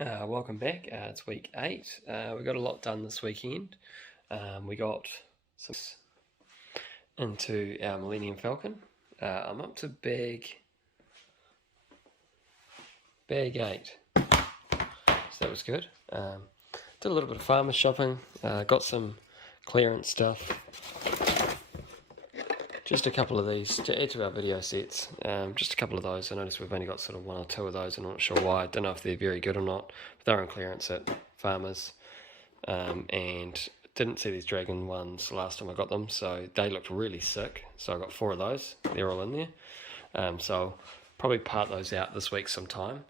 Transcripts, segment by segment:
Welcome back. It's week 8. We got a lot done this weekend. We got some into our Millennium Falcon. I'm up to bag 8, so that was good. Did a little bit of farmer shopping. Got some clearance stuff. Just a couple of these to add to our video sets. Just a couple of those. I noticed we've only got sort of 1 or 2 of those. I'm not sure why. I don't know if they're very good or not. But they're on clearance at Farmers. And didn't see these dragon ones last time I got them, so they looked really sick. So I got 4 of those. They're all in there. So I'll probably part those out this week sometime.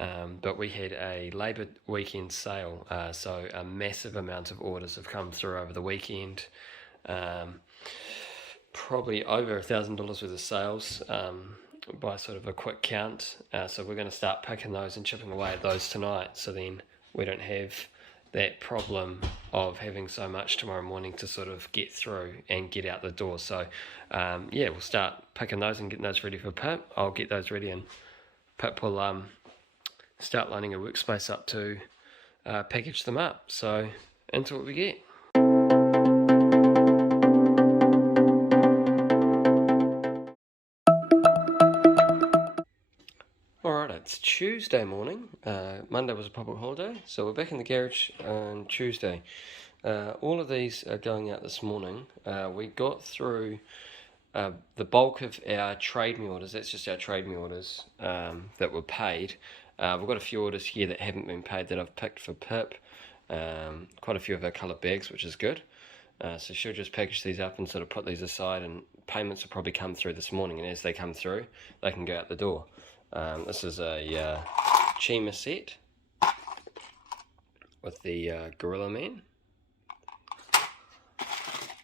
But we had a Labour weekend sale, so a massive amount of orders have come through over the weekend. Probably over $1,000 worth of sales by sort of a quick count. So we're going to start picking those and chipping away at those tonight, so then we don't have that problem of having so much tomorrow morning to sort of get through and get out the door. So yeah, we'll start picking those and getting those ready for Pip. I'll get those ready and Pip will start lining a workspace up to package them up. So into what we get. Alright, it's Tuesday morning. Monday was a public holiday, so we're back in the garage on Tuesday. All of these are going out this morning. We got through the bulk of our trade me orders. That's just our trade me orders that were paid. We've got a few orders here that haven't been paid that I've picked for Pip. Quite a few of our coloured bags, which is good. So she'll just package these up and sort of put these aside, and payments will probably come through this morning, and as they come through, they can go out the door. This is a Chima set with the Gorilla Man,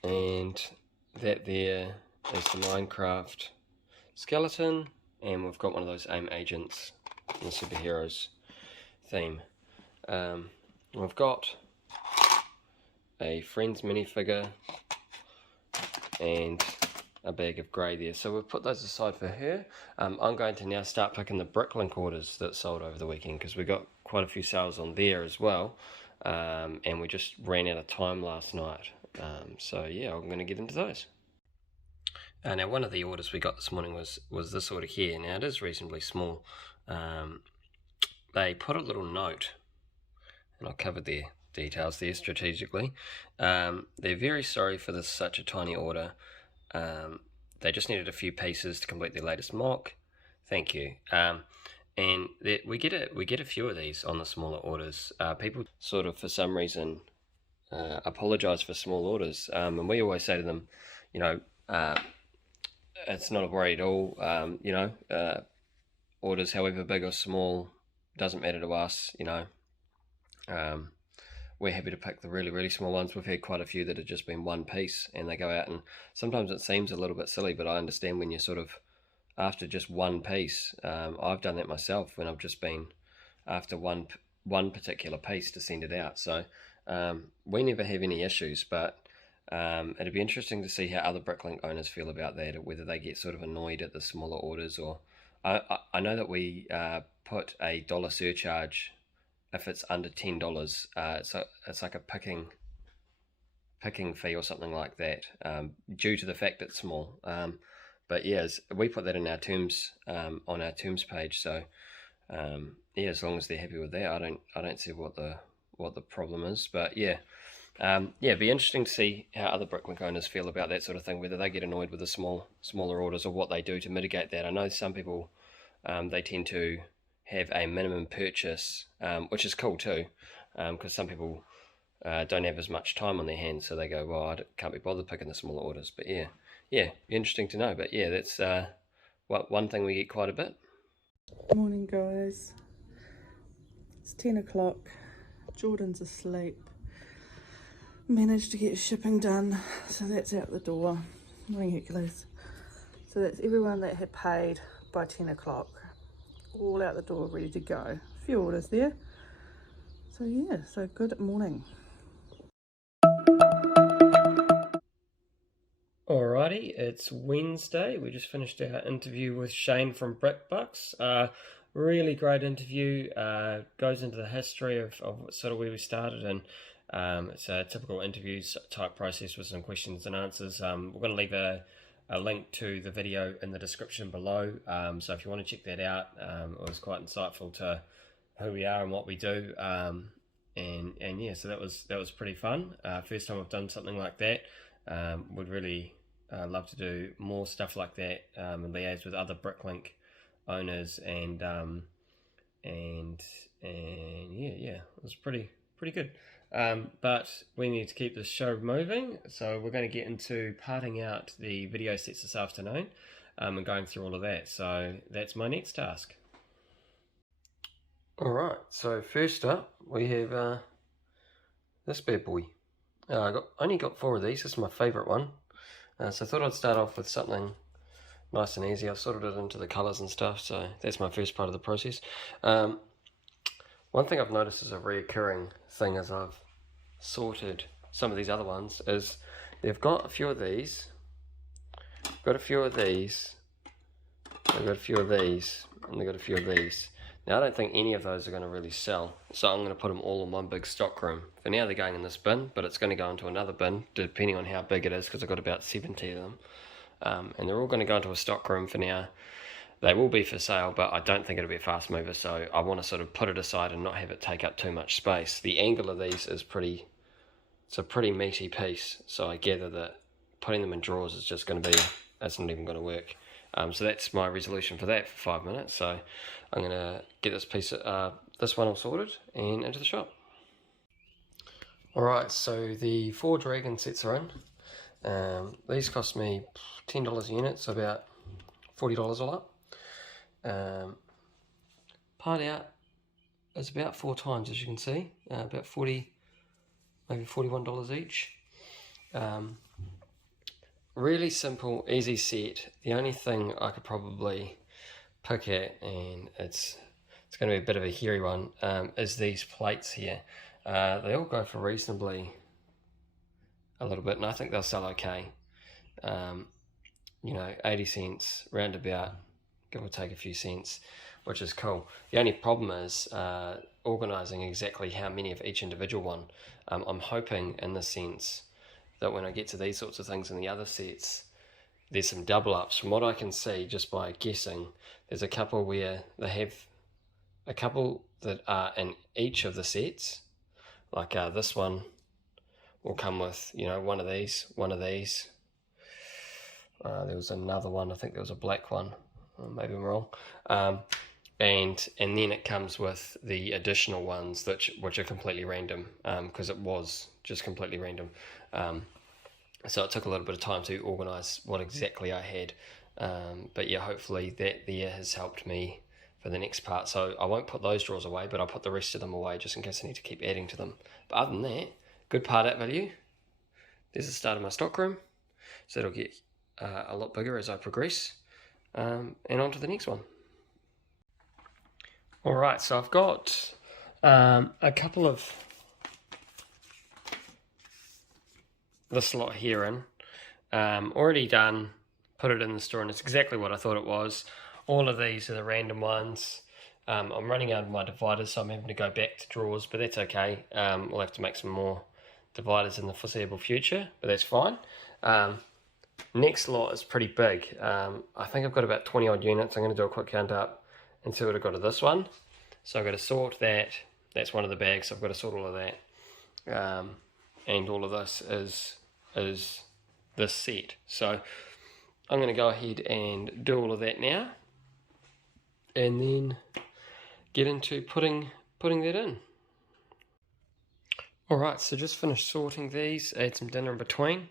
and that there is the Minecraft skeleton, and we've got one of those AIM agents in the superheroes theme. We've got a Friends minifigure and a bag of grey there, so we've put those aside for her. I'm going to now start picking the Bricklink orders that sold over the weekend, because we got quite a few sales on there as well, and we just ran out of time last night. So yeah, I'm going to get into those. Now one of the orders we got this morning was this order here. Now it is reasonably small. They put a little note, and I covered their details there strategically. They're very sorry for this such a tiny order. They just needed a few pieces to complete their latest mock. Thank you. And we get a few of these on the smaller orders. People sort of, for some reason, apologise for small orders, and we always say to them, you know, it's not a worry at all. You know, orders, however big or small, doesn't matter to us. You know, we're happy to pick the really, really small ones. We've had quite a few that have just been one piece, and they go out, and sometimes it seems a little bit silly, but I understand when you're sort of after just one piece. I've done that myself when I've just been after one particular piece to send it out. So we never have any issues, but it'd be interesting to see how other Bricklink owners feel about that, whether they get sort of annoyed at the smaller orders, or I know that we put a dollar surcharge if it's under $10. So it's like a picking fee or something like that, due to the fact it's small. But yeah, we put that in our terms, on our terms page. So yeah, as long as they're happy with that, I don't see what the problem is. But yeah, yeah, it'd be interesting to see how other Bricklink owners feel about that sort of thing, whether they get annoyed with the smaller orders, or what they do to mitigate that. I know some people, they tend to have a minimum purchase, which is cool too, because some people don't have as much time on their hands, so they go, well, I can't be bothered picking the smaller orders. But yeah, interesting to know. But yeah, that's one thing we get quite a bit. Morning guys, it's 10 o'clock, Jordan's asleep. Managed to get shipping done, so that's out the door. Morning Hercules. So that's everyone that had paid by 10 o'clock. All out the door, ready to go. A few orders there. So yeah, so good morning. Alrighty, it's Wednesday. We just finished our interview with Shane from BrickBucks. really great interview. Goes into the history of sort of where we started, and it's a typical interview type process with some questions and answers. We're going to leave a link to the video in the description below. So if you want to check that out, it was quite insightful to who we are and what we do. And yeah, so that was pretty fun. First time I've done something like that. Would really love to do more stuff like that, and liaise with other Bricklink owners, and yeah, it was pretty good. But we need to keep this show moving, so we're going to get into parting out the video sets this afternoon, and going through all of that. So that's my next task. Alright, so first up we have this bad boy. I only got 4 of these. This is my favourite one. So I thought I'd start off with something nice and easy. I've sorted it into the colours and stuff, so that's my first part of the process. One thing I've noticed is a reoccurring thing as I've sorted some of these other ones is they've got a few of these, got a few of these, they've got a few of these, and they've got a few of these. Now I don't think any of those are going to really sell, so I'm going to put them all in one big stock room. For now they're going in this bin, but it's going to go into another bin depending on how big it is, because I've got about 70 of them. And they're all going to go into a stock room for now. They will be for sale, but I don't think it'll be a fast mover, so I want to sort of put it aside and not have it take up too much space. The angle of these is it's a pretty meaty piece, so I gather that putting them in drawers is just going to be, that's not even going to work. So that's my resolution for that for 5 minutes. So I'm going to get this one all sorted and into the shop. Alright, so the 4 dragon sets are in. These cost me $10 a unit, so about $40 all up. Part out is about 4 times, as you can see, about 40, maybe $41 each. Really simple, easy set. The only thing I could probably pick at, and it's going to be a bit of a hairy one, is these plates here. They all go for reasonably a little bit, and I think they'll sell okay. 80 cents, roundabout, give or take a few cents, which is cool. The only problem is organising exactly how many of each individual one. I'm hoping, in the sense, that when I get to these sorts of things in the other sets, there's some double ups. From what I can see, just by guessing, there's a couple where they have a couple that are in each of the sets, like this one will come with, one of these. There was another one, I think there was a black one, maybe I'm wrong. And then it comes with the additional ones which are completely random, because it was just completely random. So it took a little bit of time to organise what exactly I had. But yeah, hopefully that there has helped me for the next part. So I won't put those drawers away, but I'll put the rest of them away just in case I need to keep adding to them. But other than that, good part out value. There's the start of my stock room. So it'll get a lot bigger as I progress. And on to the next one. Alright, so I've got a couple of this lot here in. Already done, put it in the store, and it's exactly what I thought it was. All of these are the random ones. I'm running out of my dividers, so I'm having to go back to drawers, but that's okay. We'll have to make some more dividers in the foreseeable future, but that's fine. Next lot is pretty big. I think I've got about 20 odd units. I'm going to do a quick count up and see what I've got of this one. So I've got to sort that. That's one of the bags, so I've got to sort all of that. And all of this is this set. So I'm going to go ahead and do all of that now, and then get into putting that in. Alright, so just finished sorting these, I had some dinner in between,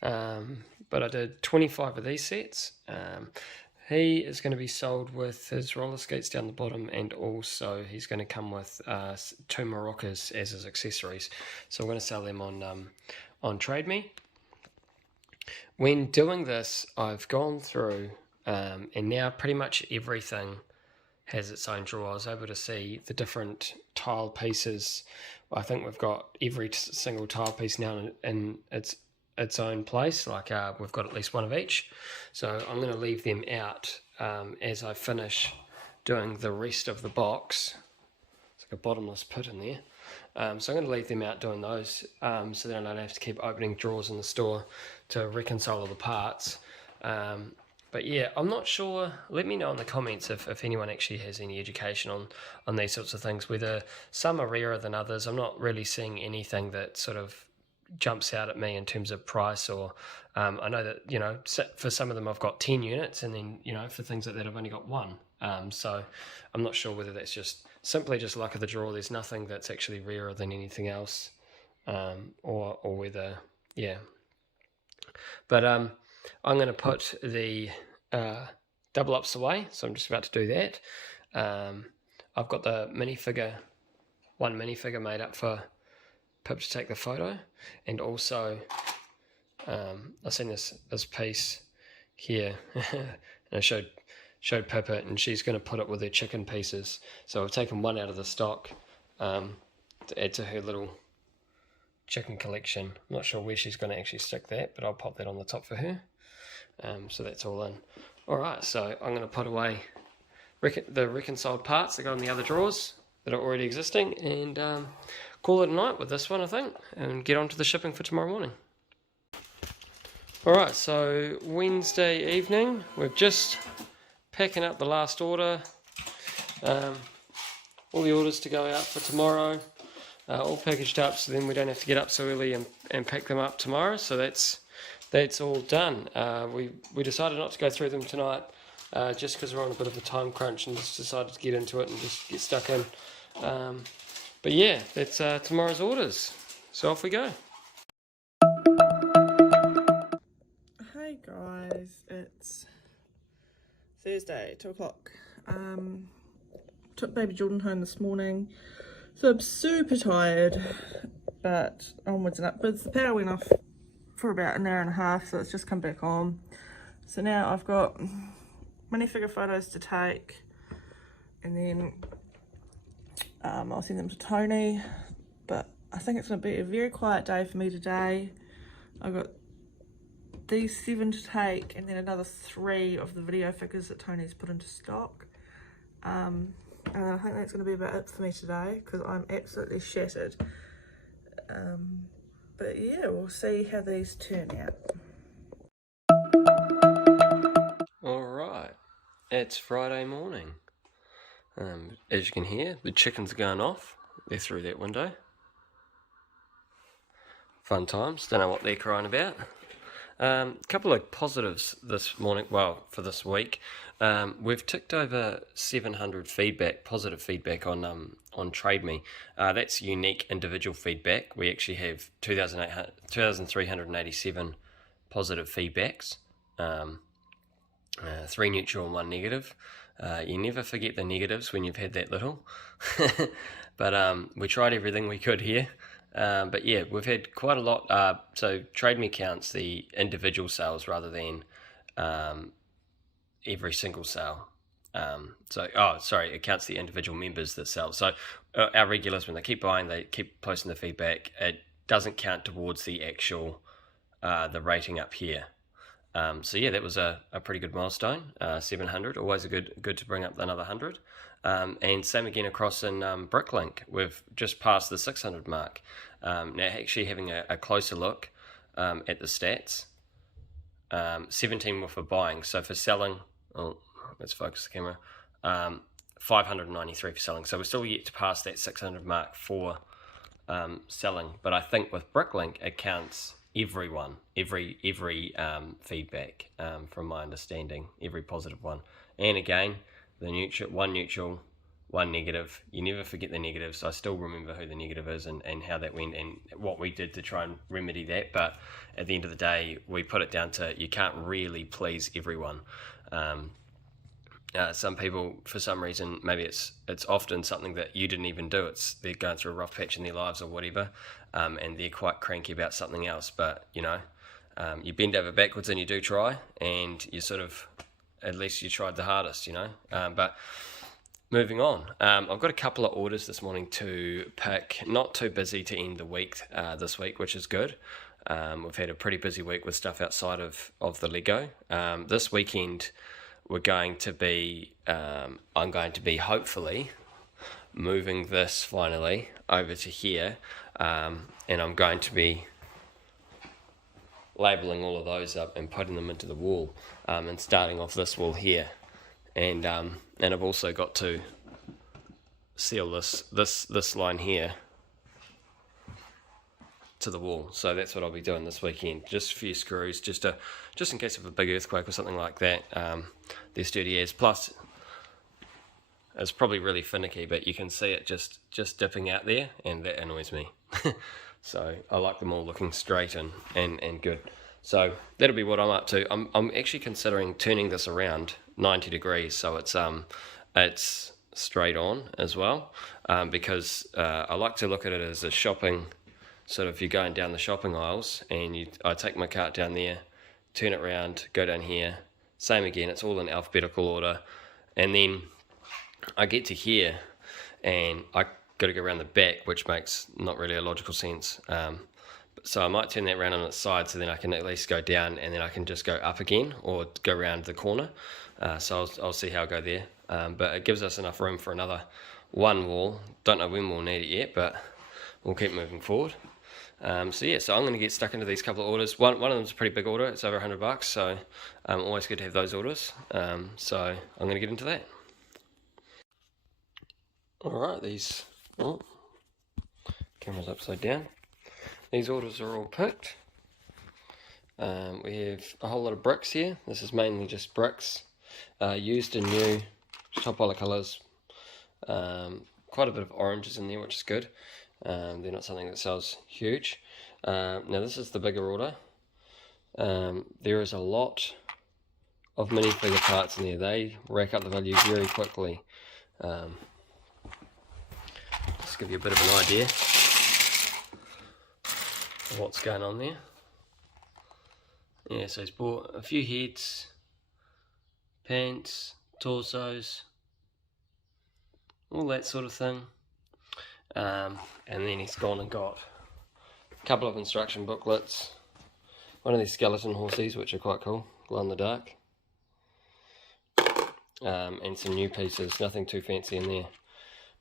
but I did 25 of these sets. He is going to be sold with his roller skates down the bottom, and also he's going to come with 2 maracas as his accessories. So I'm going to sell them on Trade Me. When doing this, I've gone through, and now pretty much everything has its own drawer. I was able to see the different tile pieces. I think we've got every single tile piece now in its own place. Like we've got at least one of each. So I'm going to leave them out as I finish doing the rest of the box. It's like a bottomless pit in there. So I'm going to leave them out doing those, so then I don't have to keep opening drawers in the store to reconcile all the parts. But yeah, I'm not sure. Let me know in the comments if anyone actually has any education on these sorts of things, whether some are rarer than others. I'm not really seeing anything that sort of jumps out at me in terms of price, or I know that, you know, for some of them I've got 10 units, and then, you know, for things like that I've only got one. So I'm not sure whether that's just simply just luck of the draw. There's nothing that's actually rarer than anything else, or whether, yeah. But I'm going to put the double ups away, so I'm just about to do that. I've got the one minifigure made up for Pip to take the photo, and also I've seen this piece here, and I showed Pip it, and she's going to put it with her chicken pieces. So I've taken one out of the stock to add to her little chicken collection. I'm not sure where she's going to actually stick that, but I'll pop that on the top for her. So that's all in. Alright, so I'm going to put away the reconciled parts that go in the other drawers that are already existing, and call it a night with this one, I think, and get on to the shipping for tomorrow morning. Alright, so Wednesday evening, we're just packing up the last order, all the orders to go out for tomorrow, all packaged up, so then we don't have to get up so early and pack them up tomorrow. So that's all done. We decided not to go through them tonight, just because we're on a bit of a time crunch, and just decided to get into it and just get stuck in. But yeah, that's tomorrow's orders. So off we go. Hey guys, it's Thursday, 2 o'clock. Took baby Jordan home this morning, so I'm super tired, but onwards and upwards. The power went off for about an hour and a half, so it's just come back on. So now I've got minifigure photos to take, and then I'll send them to Tony. But I think it's going to be a very quiet day for me today. I've got these 7 to take, and then another 3 of the video figures that Tony's put into stock. And I think that's going to be about it for me today, because I'm absolutely shattered. But yeah, we'll see how these turn out. Alright, it's Friday morning. As you can hear, the chickens are going off. They're through that window. Fun times, don't know what they're crying about. Couple of positives this morning, well, for this week. We've ticked over 700 positive feedback on Trade Me. That's unique individual feedback. We actually have 2,387 positive feedbacks, 3 neutral and 1 negative. You never forget the negatives when you've had that little. But we tried everything we could here. But yeah, we've had quite a lot. So Trade Me counts the individual sales rather than every single sale. It counts the individual members that sell. So our regulars, when they keep buying, they keep posting the feedback. It doesn't count towards the actual the rating up here. So yeah, that was a pretty good milestone. 700, always good to bring up another 100. And same again across in Bricklink. We've just passed the 600 mark. Now actually having a closer look at the stats, 17 were for buying. So for selling, let's focus the camera, 593 for selling. So we're still yet to pass that 600 mark for selling. But I think with Bricklink, it counts everyone, every feedback, from my understanding, every positive one. And again, the one neutral, 1 negative. You never forget the negatives. I still remember who the negative is and how that went and what we did to try and remedy that. But at the end of the day, we put it down to you can't really please everyone. Some people, for some reason, maybe it's often something that you didn't even do. They're going through a rough patch in their lives or whatever, and they're quite cranky about something else. But you bend over backwards and you do try, and you sort of, at least you tried the hardest, But moving on, I've got a couple of orders this morning to pick. Not too busy to end the week this week, which is good. We've had a pretty busy week with stuff outside of the Lego. This weekend, we're going to be, I'm going to be hopefully moving this finally over to here, and I'm going to be labeling all of those up and putting them into the wall, and starting off this wall here, and I've also got to seal this line here to the wall. So that's what I'll be doing this weekend. Just a few screws, just in case of a big earthquake or something like that. They're sturdy as. Plus, it's probably really finicky, but you can see it just dipping out there, and that annoys me. So I like them all looking straight and good. So that'll be what I'm up to. I'm actually considering turning this around 90 degrees, so it's straight on as well, because I like to look at it as a shopping, sort of, you're going down the shopping aisles, and I take my cart down there, turn it around, go down here, same again, it's all in alphabetical order, and then I get to here, and I got to go around the back, which makes not really a logical sense. So I might turn that around on its side, so then I can at least go down, and then I can just go up again, or go around the corner. So I'll see how I go there. But it gives us enough room for another one wall. Don't know when we'll need it yet, but we'll keep moving forward. So yeah, so I'm going to get stuck into these couple of orders. One of them's a pretty big order. It's over $100, so always good to have those orders. So I'm going to get into that. Alright, camera's upside down. These orders are all picked. We have a whole lot of bricks here. This is mainly just bricks, used and new, top of colours. Quite a bit of oranges in there, which is good. They're not something that sells huge. Now this is the bigger order. There is a lot of minifigure parts in there. They rack up the value very quickly. Just give you a bit of an idea of what's going on there. Yeah, so he's bought a few heads, pants, torsos, all that sort of thing. And then he's gone and got a couple of instruction booklets, one of these skeleton horsies, which are quite cool, glow in the dark, and some new pieces, nothing too fancy in there.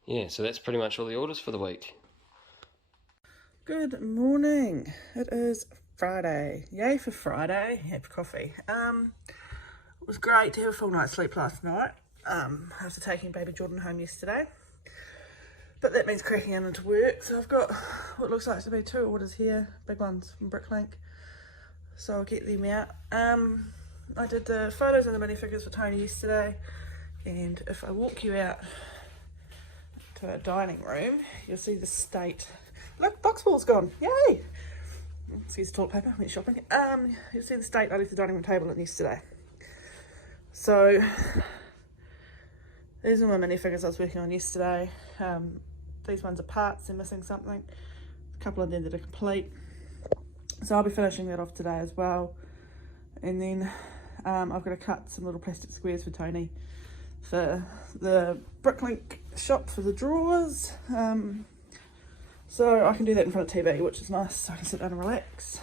Yeah, so that's pretty much all the orders for the week. Good morning. It is Friday. Yay for Friday. Have coffee. It was great to have a full night's sleep last night, after taking baby Jordan home yesterday. But that means cracking into work. So I've got what looks like to be 2 orders here, big ones from Bricklink. So I'll get them out. I did the photos and the minifigures for Tony yesterday, and if I walk you out to our dining room, you'll see the state. Look, box ball's gone. Yay! Excuse the toilet paper, went shopping. You'll see the state I left the dining room table in yesterday. So these are my minifigures I was working on yesterday. These ones are parts, they're missing something. A couple of them that are complete. So I'll be finishing that off today as well. And then I've got to cut some little plastic squares for Tony for the Bricklink shop for the drawers. So I can do that in front of TV, which is nice, so I can sit down and relax.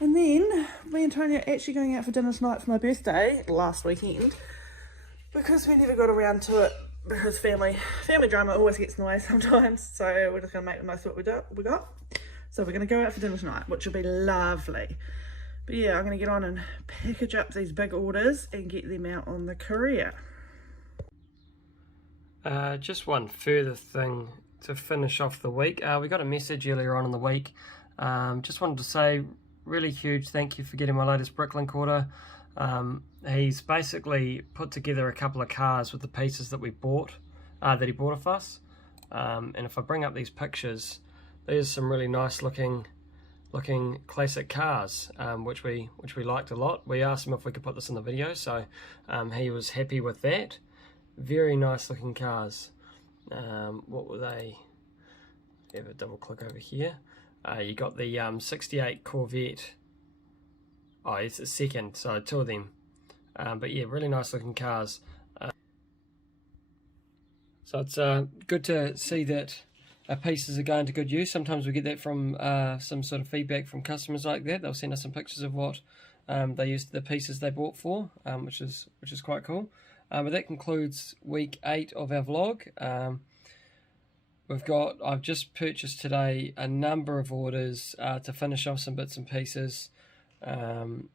And then me and Tony are actually going out for dinner tonight for my birthday last weekend, because we never got around to it, because family drama always gets in the way sometimes. So we're just going to make the most of what we got. So we're going to go out for dinner tonight, which will be lovely. But yeah, I'm going to get on and package up these big orders and get them out on the courier. Just one further thing to finish off the week. We got a message earlier on in the week. Just wanted to say really huge thank you for getting my latest Bricklink order. He's basically put together a couple of cars with the pieces that we bought, that he bought off us. And if I bring up these pictures, there's some really nice looking classic cars, which we liked a lot. We asked him if we could put this in the video, so he was happy with that. Very nice looking cars. What were they? Have a double click over here. You got the 68 Corvette. Oh, it's a second, so 2 of them. But yeah, really nice looking cars. So it's good to see that our pieces are going to good use. Sometimes we get that from some sort of feedback from customers like that. They'll send us some pictures of what they used the pieces they bought for, which is quite cool. But that concludes week 8 of our vlog. I've just purchased today a number of orders to finish off some bits and pieces. 10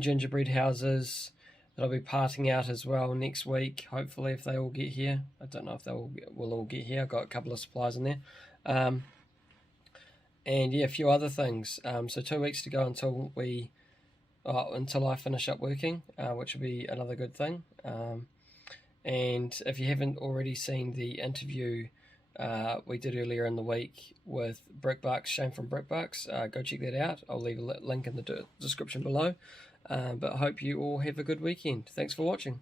gingerbread houses that I'll be parting out as well next week, hopefully, if they all get here. I don't know if they will all get here. I've got a couple of supplies in there. And yeah, a few other things. So 2 weeks to go until I finish up working, which will be another good thing. And if you haven't already seen the interview we did earlier in the week with Brickbucks, Shane from Brickbucks, go check that out. I'll leave a link in the description below. But I hope you all have a good weekend. Thanks for watching.